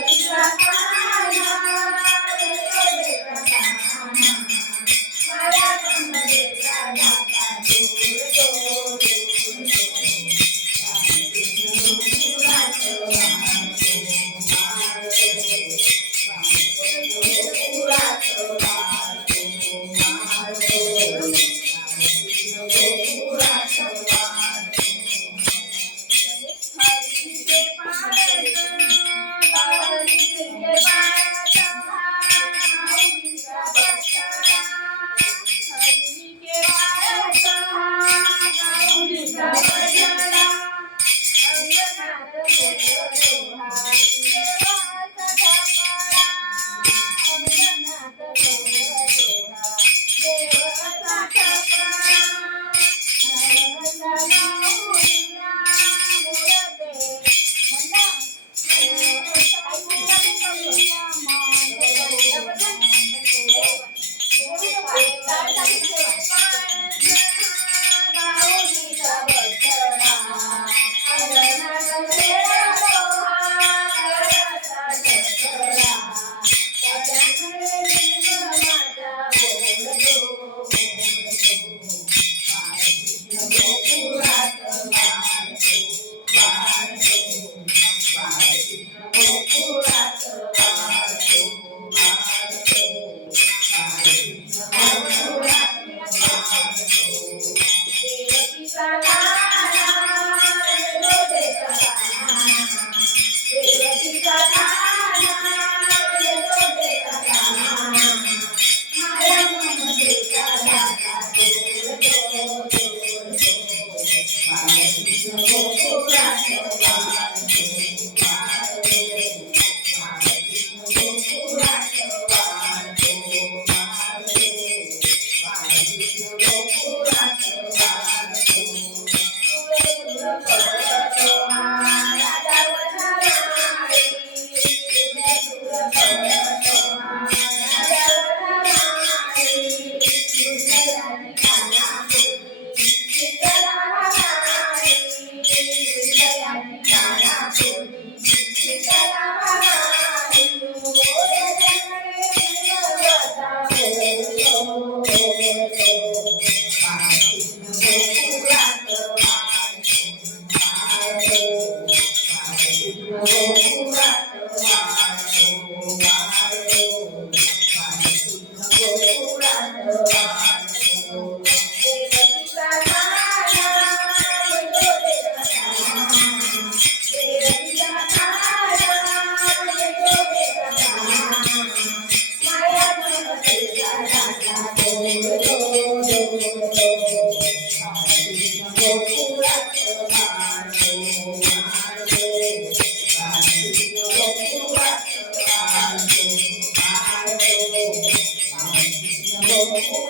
Gracias. 我是姐姐 Thank you. Thank you.